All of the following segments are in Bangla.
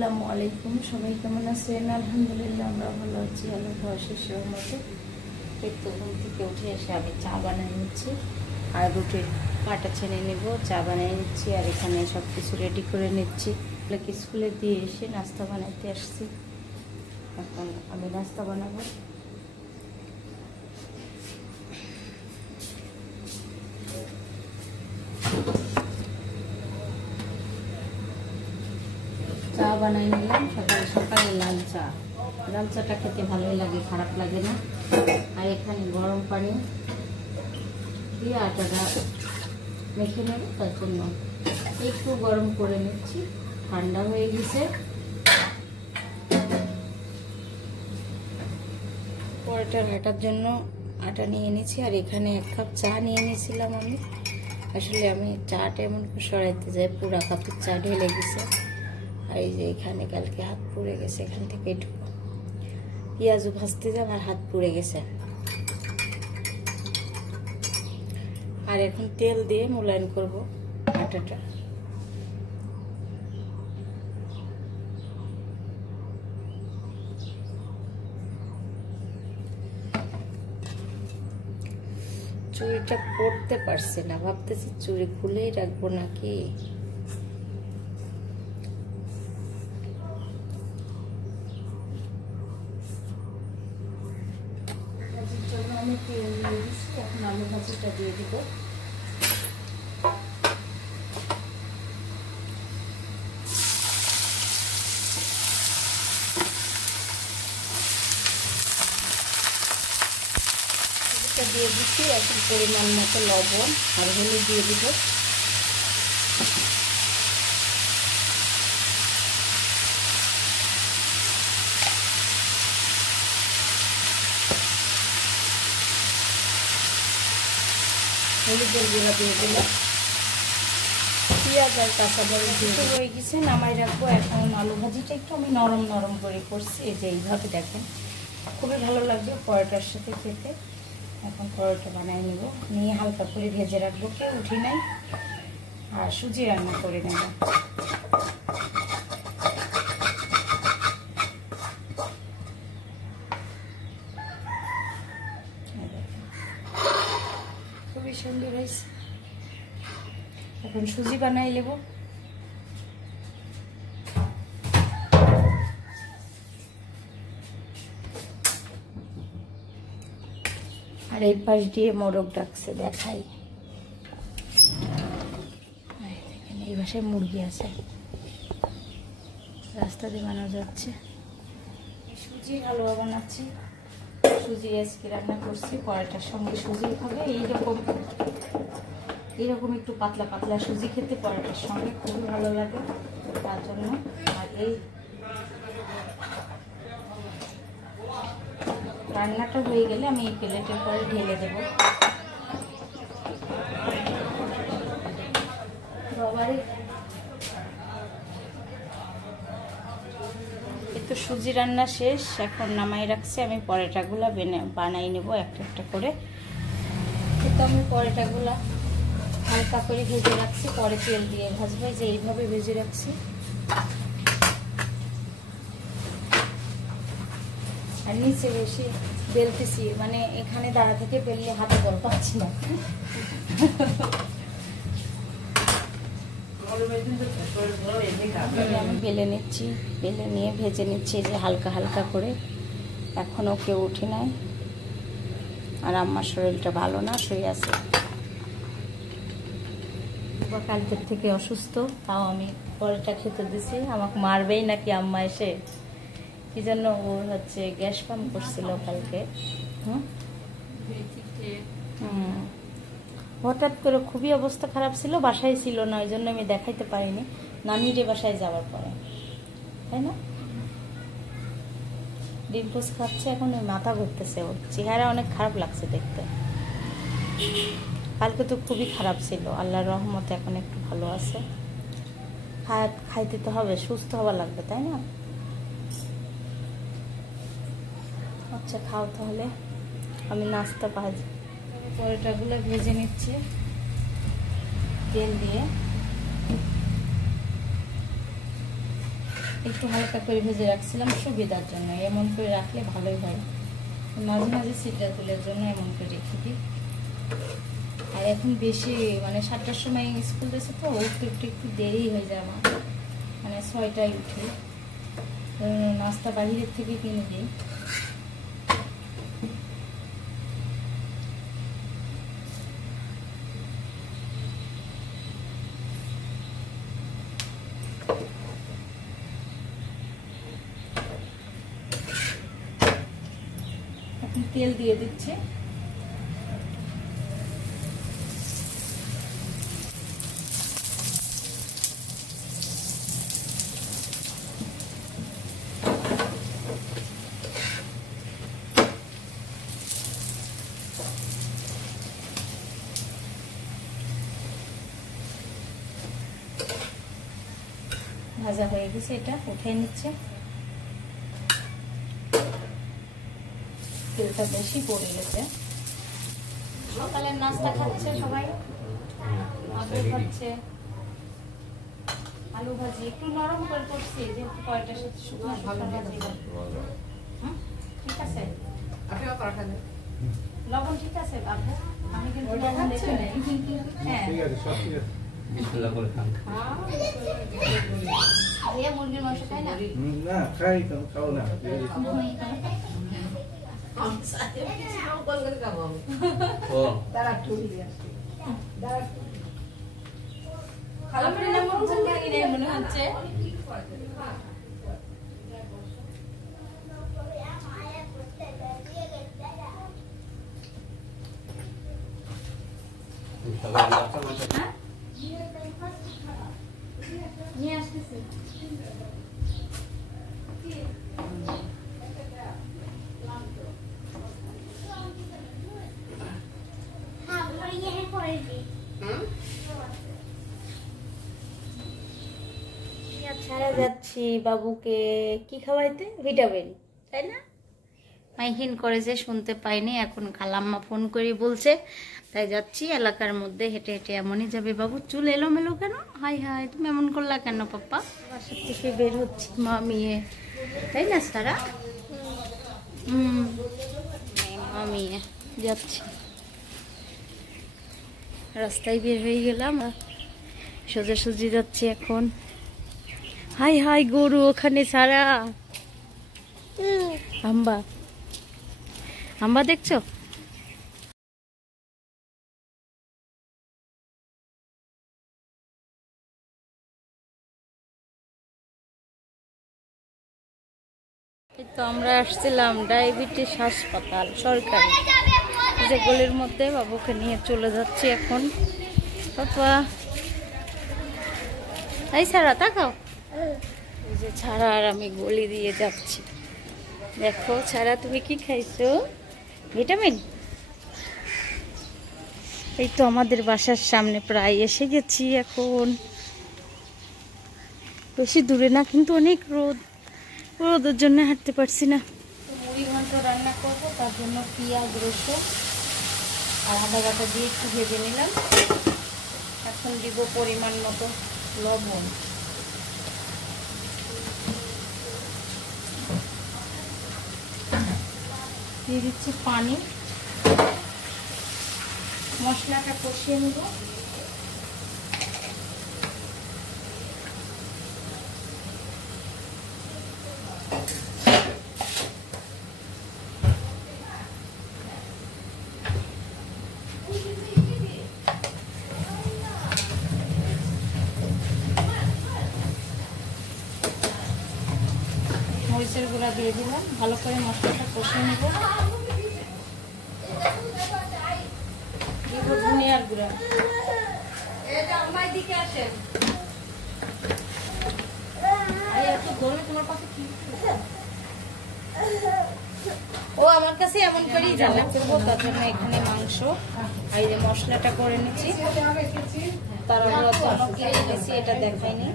আসসালামু আলাইকুম, সবাই কেমন আছেন? আলহামদুলিল্লাহ আমরা ভালো আছি। আল্লাহর শেষের মতো একটু ঘুম থেকে উঠে এসে আমি চা বানিয়ে নিচ্ছি আর রুটির আটা ছেনে নেব। চা বানিয়ে নিচ্ছি আর এখানে সব কিছু রেডি করে নিচ্ছি। স্কুলে দিয়ে এসে নাস্তা বানাইতে আসছি। এখন আমি নাস্তা বানাবো। চা বানাই নিলাম, সকালে সকালে লাল চাটা খেতে ভালোই লাগে, খারাপ লাগে না। আর এখানে গরম পানি দিয়ে আটাটা মেখে নেব, তার জন্য একটু গরম করে নিচ্ছি। ঠান্ডা হয়ে গেছে। পরোটা ঘাটার জন্য আটা নিয়ে নিয়েছি আর এখানে 1 কাপ চা নিয়ে নিয়েছিলাম আমি। আসলে আমি চাটা এমন সরাইতে যাই, পুরা কাপের চা ঢেলে গেছে। আর এই যে এখানে কালকে হাত পুড়ে গেছে, এখান থেকে এটুকু পেঁয়াজও ভাজতে যে আমার হাত পুড়ে গেছে। আর এখন তেল দিয়ে মোলায়েম করব আটাটা। চুড়িটা পরতে পারছি না, ভাবতেছি চুড়ি খুলেই রাখবো নাকি। আমি তেল দিয়ে দিচ্ছি, এখন আলু ভাজিটা দিয়ে দিব। দিয়ে দিচ্ছি এখন পরিমাণ মতো লবণ আর হলুদ দিয়ে দিব। হলুদের গুঁড়া দিয়ে দিলাম, পেঁয়াজ আর কাঁচা মরিচ দিয়ে হয়ে গেছে, নামাই রাখবো। এখন আলু ভাজিটা একটু আমি নরম নরম করে করছি, এই যে এইভাবে দেখেন, খুবই ভালো লাগবে পরোটার সাথে খেতে। এখন পরোটা বানাই নেব, নিয়ে হালকা করে ভেজে রাখবো, কেউ উঠি নাই। আর সুজি রান্না করে নেব। খুবই সুন্দর হয়েছে। এখন সুজি বানাই নেব। আর এই পাশ দিয়ে মোরগ ডাকছে, দেখাই। এই বাসায় মুরগি আছে, রাস্তা দিয়ে বানানো যাচ্ছে। সুজি হালুয়া বানাচ্ছি, সুজি আজকে রান্না করছি। পরোটার সঙ্গে সুজি খাবে, এইরকম একটু পাতলা পাতলা সুজি খেতে পরোটার সঙ্গে খুবই ভালো লাগে, তার জন্য। আর এই রান্নাটা হয়ে গেলে আমি এই প্লেটের পরে ঢেলে দেব। তো সুজি রান্না শেষ, এখন নামাই রাখছি। আমি পরোটাগুলো বানাই নেব একটা একটা করে। তো আমি পরোটাগুলো হালকা করে ভেজে রাখছি, পরে তেল দিয়ে ভাজবো। যে এইভাবে ভেজে রাখছি। আর নিচে বেশি বেলতেছি, মানে এখানে দাঁড়া থেকে বেললে হাতে বল পাচ্ছি না। আমি বেলে নিচ্ছি, বেলে নিয়ে ভেজে নিচ্ছি যে হালকা হালকা করে। এখনও কেউ উঠি নাই, আর আমার শরীরটা ভালো না, শুয়ে আছে। কালকের থেকে অসুস্থ, তাও আমি পরোটা খেতে দিছি। আমাকে মারবেই নাকি আম্মা এসে, কি জন্য ওর হচ্ছে গ্যাস পাম্প করছিল কালকে। হঠাৎ করে খুবই অবস্থা খারাপ ছিল, বাসায় ছিল না, ওই জন্য আমি দেখাইতে পারিনি। নানির বাসায় যাওয়ার পরে, তাই না? ডিম্পোজ খাচ্ছে, এখন ওই মাথা ঘুরতেছে, ওর চেহারা অনেক খারাপ লাগছে দেখতে। কালকে তো খুবই খারাপ ছিল, আল্লাহর রহমতে এখন একটু ভালো আছে। খাইতে তো হবে, সুস্থ হওয়া লাগবে, তাই না? আচ্ছা খাও তাহলে, আমি নাস্তা ভাজি। পরোটাগুলো ভেজে নিচ্ছি তেল দিয়ে। একটু হালকা করে ভেজে রাখছিলাম সুবিধার জন্য, এমন করে রাখলে ভালোই হয়। মাঝে মাঝে ছিটটা তুলের জন্য এমন করে রেখে দিই। আর এখন বেশি মানে 7টার সময় স্কুল গেছে তো উঠতে উঠতে একটু দেরি হয়ে যায় আমার, মানে 6টায় উঠে। নাস্তা বাহিরের থেকে কিনে দিই। এখন তেল দিয়ে দিচ্ছে। ভাজা হয়ে গেছে, এটা উঠে নিচ্ছে। তেলটা বেশি পড়ে গেছে। সকালের নাস্তা খাচ্ছে সবাই, আলু খাচ্ছে, আলু ভাজি একটু নরম করে করছি যেহেতু কয়টার সাথে শুকনো শুকনো ভাজি। ঠিক আছে, লবণ ঠিক আছে বাবু? আমি কিন্তু লবণ দেখে নেই। হ্যাঁ ভাইয়া মুরগির মাংস খাই না? না খাই, খাও না। মনে হচ্ছে নিয়ে আসতেছি। ছাড়া যাচ্ছি বাবুকে কি খাওয়াইতে, ভিটামিন, তাই না? মাইহিন করে যে শুনতে পাইনি, এখন খালাম্মা ফোন করে বলছে, তাই যাচ্ছি। এলাকার মধ্যে হেঁটে হেঁটে এমনই যাবে। বাবু চুল এলোমেলো কেন? হাই হাই, তুমি এমন করলা কেন পাপ্পা? বাসার থেকে বের হচ্ছি মা মেয়ে, তাই না সারা? মা মেয়ে যাচ্ছি, রাস্তায় বের হয়ে গেলাম, সোজাসুজি যাচ্ছি এখন। হাই হাই গরু ওখানে সারা, আম্বা আম্বা দেখছো? তো আমরা আসছিলাম ডায়াবেটিস হাসপাতাল সরকারি, যে গলির মধ্যে। বাবুকে নিয়ে চলে যাচ্ছি এখন। পাপা এই ছাড়া তাকাও, এই যে ছাড়া আর আমি গলি দিয়ে যাচ্ছি। দেখো ছাড়া, তুমি কি খাইছো? ভিটামিন। এই তো আমাদের বাসার সামনে প্রায় এসে গেছি এখন। বেশি দূরে না, কিন্তু অনেক রোদ, রোদের জন্য হাঁটতে পারছি না। মুড়ি ঘন্ট রান্না করবো, তার জন্য পেঁয়াজ রসুন আর আদা বাটা দিয়ে একটু ভেজে নিলাম। এখন দিব পরিমাণ মতো লবণ, দিয়ে দিচ্ছি পানি, মশলাটা কষিয়ে নেব। মরিচের গুঁড়া দিয়ে দিলাম, ভালো করে মশলাটা কষিয়ে নেব। ধনিয়ার গুঁড়া, ও আমার কাছে এমন করেই রান্না করবো, তার জন্য এখানে মাংস আর এই যে মশলাটা করে নিচ্ছি। তারপর চমক এনেছি, এটা দেখাইনি।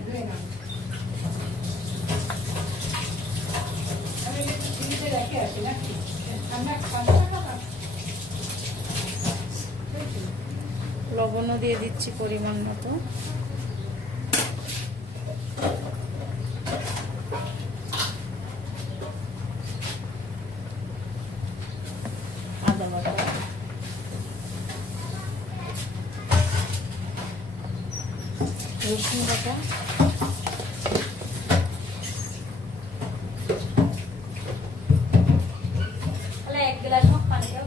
লবণও দিয়ে দিচ্ছি পরিমাণ মতো। রসুন বাটা, এক গ্লাস পানি দাও।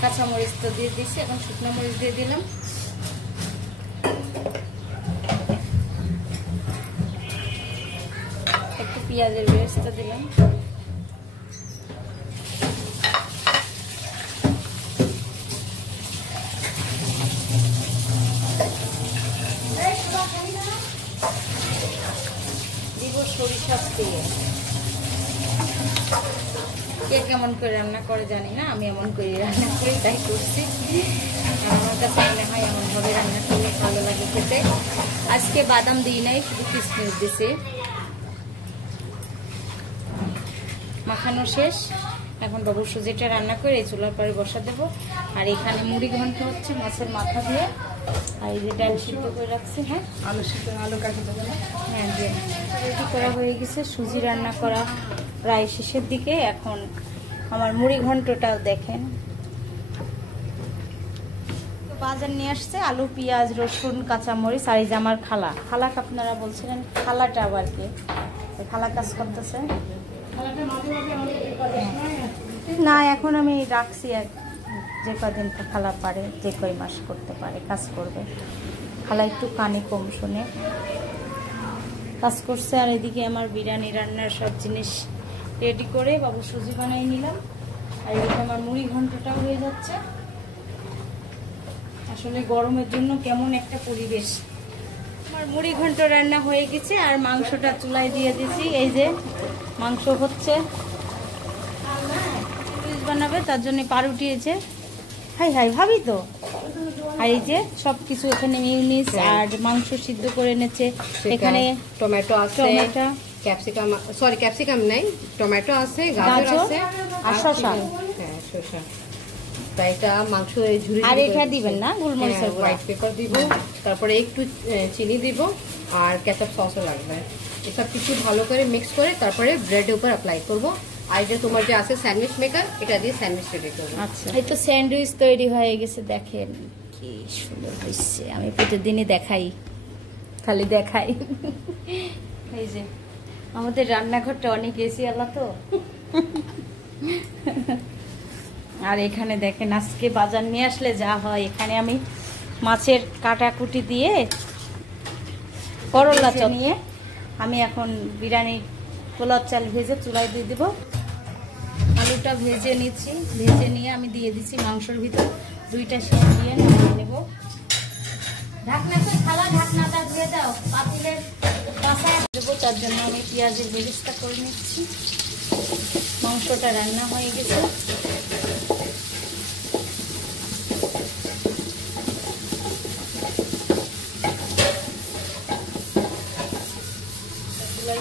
কাঁচা মরিচ তো দিয়ে দিচ্ছি, এখন শুকনো মরিচ দিয়ে দিলাম। একটু পেঁয়াজের বেরেস্তা দিলাম। দিব সরিষার তেল। কে কেমন করে রান্না করে জানি না, আমি এমন করে রান্না করি, তাই করছি। আমার কাছে মনে হয় এমনভাবে রান্না করলে ভালো লাগে খেতে। আজকে বাদাম দিই নাই, শুধু কিশমিশ দিছি। মাখানো শেষ, এখন বাবু সুজিটা রান্না করে এই চুলার পরে বসা দেবো। আর এখানে মুড়ি ঘন্ট হচ্ছে মাছের মাথা দিয়ে, আর এই যে ডাল সিদ্ধ করে রাখছি। হ্যাঁ, আলু সিদ্ধ, আলু কাটি দেবে না? হ্যাঁ, দিয়ে রেডি করা হয়ে গেছে। সুজি রান্না করা প্রায় শেষের দিকে। এখন আমার মুড়ি ঘন্টটাও দেখেন। বাজার নিয়ে আসছে আলু, পেঁয়াজ, রসুন, কাঁচামরিচ। আর এই যে আমার খালা, খালাকে আপনারা বলছিলেন, খালাটা আবার কি খালা কাজ করতেছে না। এখন আমি রাখছি, যে কদিন খালা পারে, যে কয় মাস করতে পারে কাজ করবে। খালা একটু কানে কম শুনে কাজ করছে। আর এদিকে আমার বিরিয়ানি রান্নার সব জিনিস রেডি করে বাবু সুজি বানাই নিলাম। আর এদিকে আমার মুড়ি ঘন্টটাও হয়ে যাচ্ছে। আসলে গরমের জন্য কেমন একটা পরিবেশ। আমার মুড়ি ঘন্ট রান্না হয়ে গেছে, আর মাংসটা চুলায় দিয়ে দিছি। এই যে মাংস হচ্ছে, বানাবে তার জন্য পাউরুটি আছে। হাই হাই ভাবি তো। আর এই যে সবকিছু এখানে মিউনিস আর মাংস সিদ্ধ করে এনেছে। এখানে টমেটো আছে, টমেটো, ক্যাপসিকাম, সরি ক্যাপসিকাম নাই, টমেটো আছে, গাজর আছে আর শসা। হ্যাঁ, শসা। তাই এটা মাংস ঝুরি আর এখানে দিবেন না গোলমরিচের গুঁড়া, হোয়াইট পেপার দিব, তারপরে একটু চিনি দিব, আর কেচাপ সসও লাগবে। এসব কিছু ভালো করে মিক্স করে তারপরে ব্রেডের উপর অ্যাপ্লাই করব। আর এটা তোমার যে আছে স্যান্ডউইচ মেকার, এটা দিয়ে স্যান্ডউইচ রেডি করব। আচ্ছা, এই তো স্যান্ডউইচ তৈরি হয়ে গেছে। দেখেন কি সুন্দর হয়েছে। আমি প্রতিদিনই দেখাই, খালি দেখাই। এই যে আমাদের রান্নাঘরটা অনেক এসি আলা তো। আর এখানে দেখেন আজকে বাজার নিয়ে আসলে যা হয়। এখানে আমি মাছের কাটাকুটি দিয়ে করলা নিয়ে আমি এখন বিরিয়ানি পোলাও চাল ভেজে চুলায় দিয়ে দেবো। আলুটা ভেজে নিচ্ছি, ভেজে নিয়ে আমি দিয়ে দিচ্ছি মাংসের ভিতর। দুইটা সিম দিয়ে নামিয়ে নেব। ঢাকনাটা খালা, ঢাকনাটা ধুয়ে দাও, পাতিলের পাশায় দেবো। তার জন্য আমি পেঁয়াজের বেরেস্তা করে নিচ্ছি। মাংসটা রান্না হয়ে গেছে।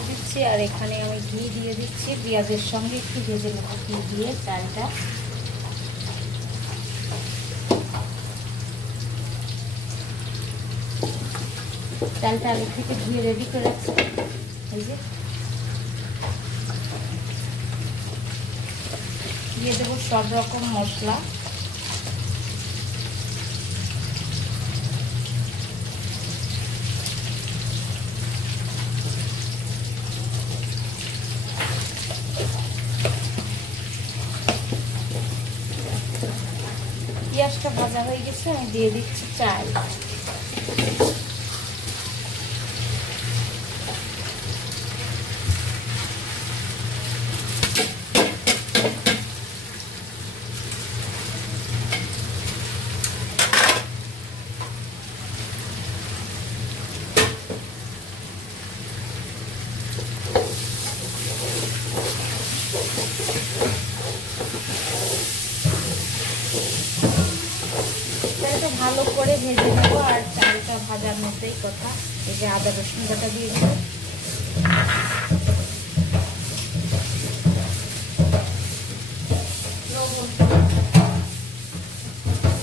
দিচ্ছি, আর এখানে আমি ঘি দিয়ে দিচ্ছি। পেঁয়াজের সঙ্গে একটু ভেজে নেব ঘি দিয়ে চালটা। চালটা আগে থেকে ধুয়ে রেডি করে রাখছি। এই যে দিয়ে দেবো সব রকম মশলা। পেঁয়াজটা ভাজা হয়ে গেছে, আমি দিয়ে দিচ্ছি চাল। ভালো করে ভেজে নেব। আর চালটা ভাজার মধ্যেই কথা, এই যে আদা রসুন বাটা দিয়ে দেবো।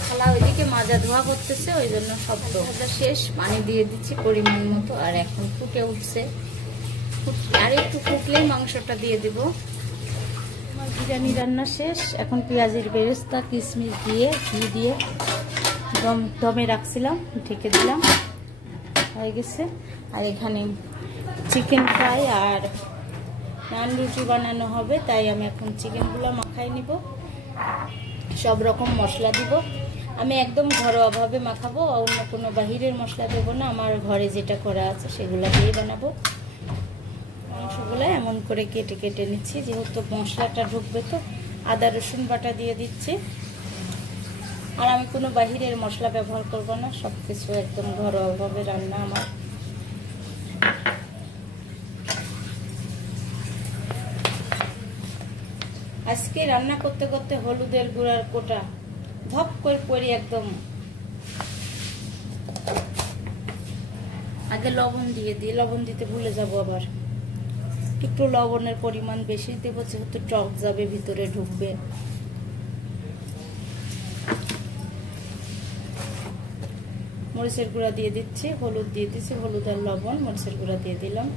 খালা ওইদিকে মাজা ধোয়া করতেছে, ওই জন্য শব্দ। ভাজা শেষ, পানি দিয়ে দিচ্ছি পরিমাণ মতো। আর এখন ফুটে উঠছে, আর একটু ফুটলেই মাংসটা দিয়ে দিব। বিরিয়ানি রান্না শেষ। এখন পেঁয়াজের বেরেস্তা কিশমিশ দিয়ে ঘি দিয়ে দমে রাখছিলাম, ঢেকে দিলাম, হয়ে গেছে। আর এখানে চিকেন ফ্রাই আর নান রুটি বানানো হবে, তাই আমি এখন চিকেনগুলো মাখাই নিব। সব রকম মশলা দিব। আমি একদম ঘরোয়াভাবে মাখাবো, অন্য কোনো বাহিরের মশলা দেবো না। আমার ঘরে যেটা করা আছে সেগুলো দিয়ে বানাবো। মাংসগুলো এমন করে কেটে কেটে নিচ্ছি, যেহেতু মশলাটা ঢুকবে তো আদা রসুন বাটা দিয়ে দিচ্ছি। আর আমি কোনো বাহিরের মশলা ব্যবহার করব না, সব কিছু একদম ঘরোয়াভাবে রান্না আমার। আজকে রান্না করতে করতে হলুদের গুঁড়ার কোটা ধপ করে পড়ি একদম। আগে লবণ দিয়ে দিই, লবণ দিতে ভুলে যাব আবার। একটু লবণের পরিমাণ বেশি দেবো, যেহেতু টক যাবে ভিতরে ঢুকবে। মরিচের গুঁড়া দিয়ে দিচ্ছি, হলুদ দিয়ে দিচ্ছি, হলুদ আর লবণ, মরিচের গুঁড়া দিয়ে দিলাম।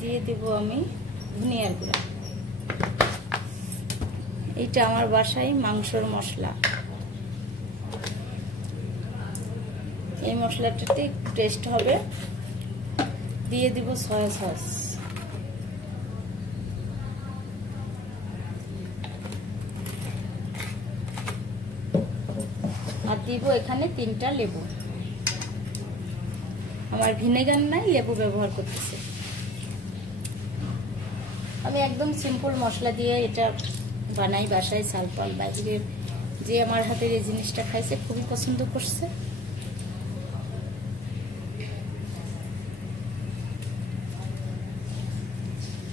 দিয়ে দেব আমি ধনিয়ার গুঁড়া। এটা আমার বাসায় মাংসর মশলা। এই মশলাটাতে টেস্ট হবে। দিয়ে দিব সয়া সস। আর দিব এখানে 3টা লেবু। আমার ভিনেগার নাই, লেবু ব্যবহার করতেছে। আমি একদম সিম্পল মশলা দিয়ে এটা বানাই বাসায়। সালপাল বাইরের যে আমার হাতের এই জিনিসটা খাইছে খুবই পছন্দ করছে।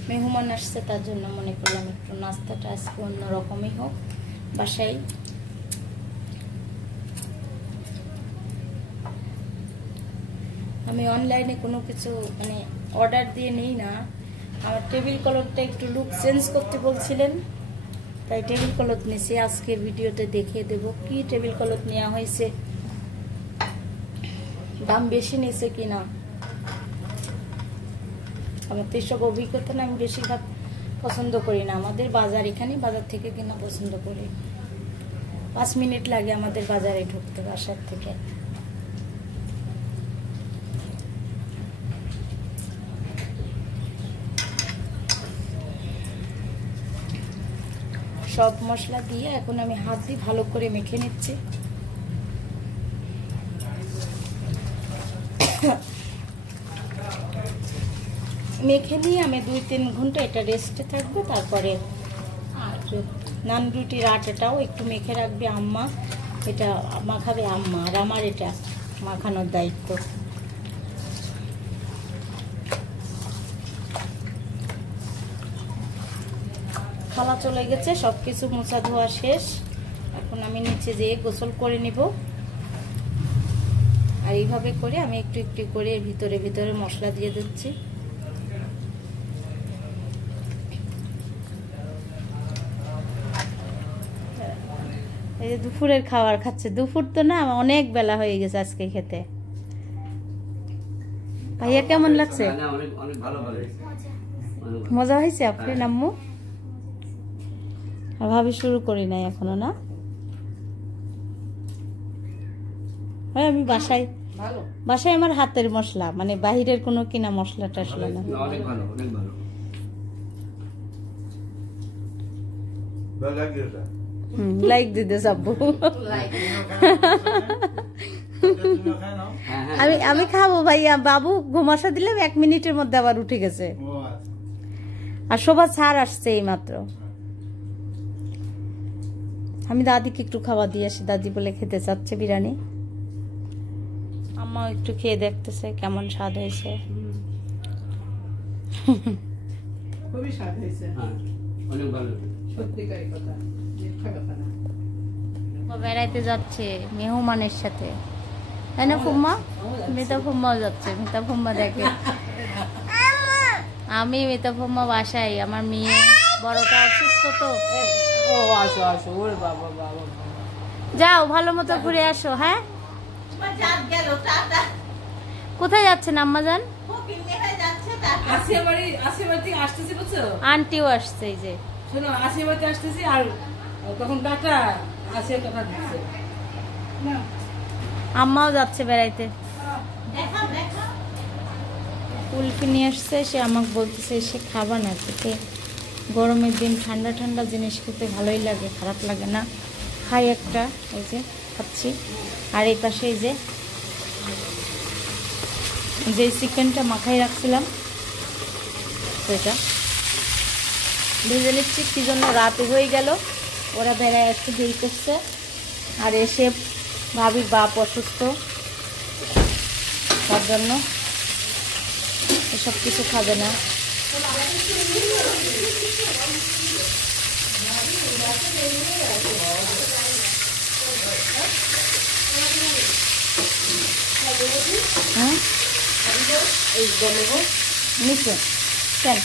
মেহমান আসছে, তার জন্য মনে করলাম একটু নাস্তাটা আজকে অন্যরকমই হোক বাসায়। আমি অনলাইনে কোনো কিছু মানে অর্ডার দিয়ে নিই না। আমার টেবিল ক্লথটা একটু লুক চেঞ্জ করতে বলছিলেন, তাই টেবিল ক্লথ নিয়েছি। আজকের ভিডিওতে দেখিয়ে দেব কি টেবিল ক্লথ নেওয়া হয়েছে, দাম বেশি নিয়েছে কিনা। আমার তো এসব অভিজ্ঞতা না, আমি বেশিরভাগ পছন্দ করি না। আমাদের বাজার এখানে, বাজার থেকে কিনা পছন্দ করি। 5 মিনিট লাগে আমাদের বাজারে ঢুকতে বাসার থেকে। সব মশলা দিয়ে এখন আমি হাত দিয়ে ভালো করে মেখে নিচ্ছি। মেখে নিয়ে আমি 2-3 ঘন্টা এটা রেস্টে থাকবো। তারপরে আর নান রুটির আটাটাও একটু মেখে রাখবে আম্মা। এটা মাখাবে আম্মা, আর আমার এটা মাখানোর দায়িত্ব। খালা চলে গেছে, সবকিছু মোছা ধোয়া শেষ। এখন আমি নিচে যেয়ে গোসল করে নিব। আর এইভাবে করে আমি একটু একটু করে ভিতরে ভিতরে মশলা দিয়ে দিচ্ছি। এই যে দুপুরের খাবার খাচ্ছে। দুপুর তো না, অনেক বেলা হয়ে গেছে আজকে খেতে। ভাইয়া কেমন লাগছে? মজা হয়েছে আপনি আম্মু? ভাবি শুরু করি নাই এখনো না। আমি বাসায় আমার হাতের মশলা, মানে বাহিরের কোনো কিনা মশলা টসলা না। লাইক দিতে যাবো। আমি খাবো ভাইয়া। বাবু ঘুমাসা দিলাম, 1 মিনিটের মধ্যে আবার উঠে গেছে। আর শোভা ছাড় আসছে এই মাত্র। আমি দাদিকে একটু খাবার দিয়ে আসি, দাদি বলে খেতে চাচ্ছে বিরিয়ানি। আম্মা একটু খেয়ে দেখতেছে কেমন স্বাদ হয়েছে। খুবই স্বাদ হয়েছে, অনেক ভালো, সত্যিকারই কথা, মিথ্যা কথা না। বেড়াইতে যাচ্ছে মেহমানের সাথে, তাই না ফুম্মা? মিতা ফুম্মাও যাচ্ছে। মিতা ফুম্মা দেখে, আমি মিতা ফুম্মা বাসায়। আমার মেয়ে বড়টা অসুস্থ তো। ও আসো আসো, ওরে বাবা বাবা। যাও ভালো মতো ঘুরে আসো। হ্যাঁ, কোথায় যাচ্ছেন আম্মা জান? আসিয়া বাড়ি থেকে আসতেছি বুঝছো, আন্টিও আসছে এই যে। শোনো আসিয়া বাড়িতে আসতেছি আর তখন কাকা আসিয়া কথা দিচ্ছে না। আম্মাও যাচ্ছে বেড়াইতে, কুলফি নিয়ে আসছে। সে আমাকে বলতেছে সে খাবা না, খেতে গরমের দিন ঠান্ডা ঠান্ডা জিনিস খেতে ভালোই লাগে, খারাপ লাগে না, খাই একটা। এই যে খাচ্ছি। আর এই পাশে এই যে যে চিকেনটা মাখাই রাখছিলাম সেটা ভেজে নিচ্ছি। কি জন্য রাতে হয়ে গেল, ওরা বেড়ায় একটু দেরি করছে। আর এসে ভাবির বাপ অসুস্থ, তার জন্য এসব কিছু খাবে না। হ্যাঁ নিচে কেন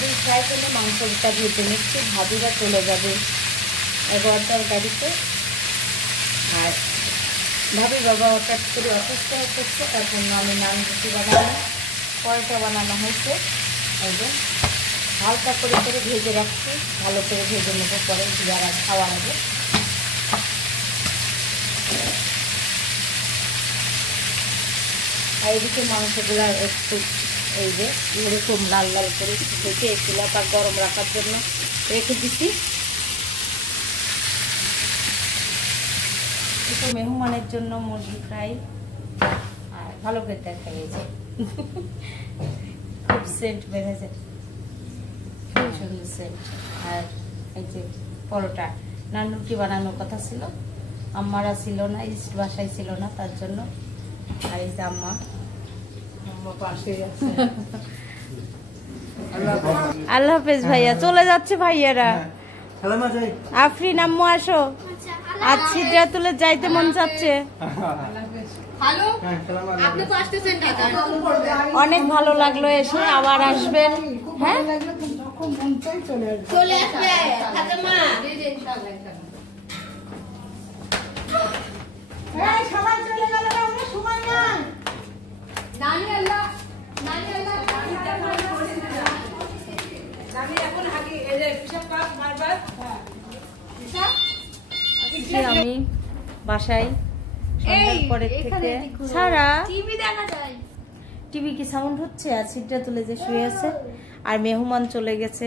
দুই ফ্রাই করলে মাংসটা ভেজে নিচ্ছি। ভাবিরা চলে যাবে 11টার গাড়িতে। আর ভাবি বাবা হঠাৎ করে অসুস্থ হয়ে পড়ছে, তার জন্য আমি নান রুটি বানানো, পরোটা বানানো হয়েছে। এই যে হালকা করে করে ভেজে রাখছি, ভালো করে ভেজে নেবো পরে যারা খাওয়ার আগে। আর এদিকে মাংসগুলো একটু এই যে এরকম লাল লাল করে ভেজে চুলাটা গরম রাখার জন্য রেখে দিচ্ছি। একটু মেহমানের জন্য মুরগি ফ্রাই আর ভালো করে তরকারি, এই যে খুব সেন্ট বেড়েছে, খুব সুন্দর সেন্ট। আর এই যে পরোটা, নান রুটি বানানোর কথা ছিল, আম্মারা ছিল না, ইস্ট বাসায় ছিল না, তার জন্য। আর এই যে আম্মা আল্লাহ হাফেজ ভাইয়া, চলে যাচ্ছে ভাইয়ারা। আফরিন আম্মু আসো, আজ সিদ্রাতুলে যাইতে মন চাচ্ছে। অনেক ভালো লাগলো এসে, আবার আসবেন। হ্যাঁ চলে আসবে সবাই চলে গেল, সময় নাই। আমি বাসায় সন্ধ্যার পরের থেকে সারা টিভি কি সাউন্ড হচ্ছে। আর সিটটা তুলে যে শুয়ে আছে, আর মেহমান চলে গেছে।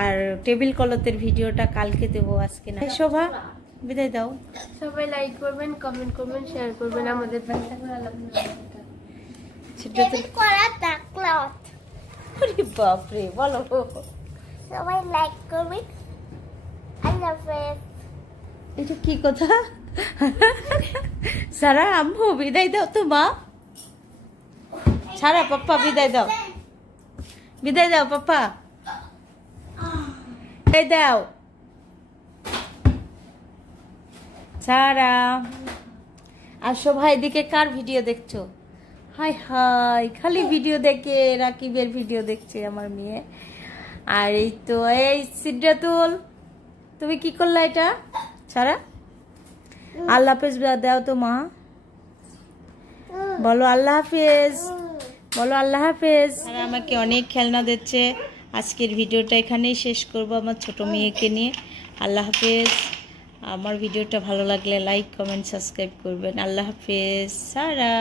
আর টেবিল কলতের ভিডিওটা কালকে দেবো, আজকে না। শোভা বিদায় দাও। সবাই লাইক করবেন, কমেন্ট করবেন, শেয়ার করবেন, আমাদের পাশে বাপরে বলো, সবাই লাইক করবেন। আল্লাহ হাফেজ। এটা কি কথা? সারা আম্মু বিদায় দাও তো মা। সারা পাপ্পা বিদায় দাও, বিদায় দাও পাপ্পা, বিদায় দাও সারা। আর সবাই এদিকে কার ভিডিও দেখছো? হাই হাই, খালি ভিডিও দেখে রাকিবের ভিডিও দেখছে আমার মেয়ে। আর এই তো এই সিদ্রাতুল, তুমি কি করলা এটা? সারা আল্লাহ হাফেজ দাও তো মা, বলো আল্লাহ হাফেজ, বলো আল্লাহ হাফেজ। আর আমাকে অনেক খেলনা দিচ্ছে। আজকের ভিডিওটা এখানেই শেষ করব আমার ছোট মেয়েকে নিয়ে। আল্লাহ হাফেজ। আমার ভিডিওটা ভালো লাগলে লাইক কমেন্ট সাবস্ক্রাইব করবেন। আল্লাহ হাফেজ সারা।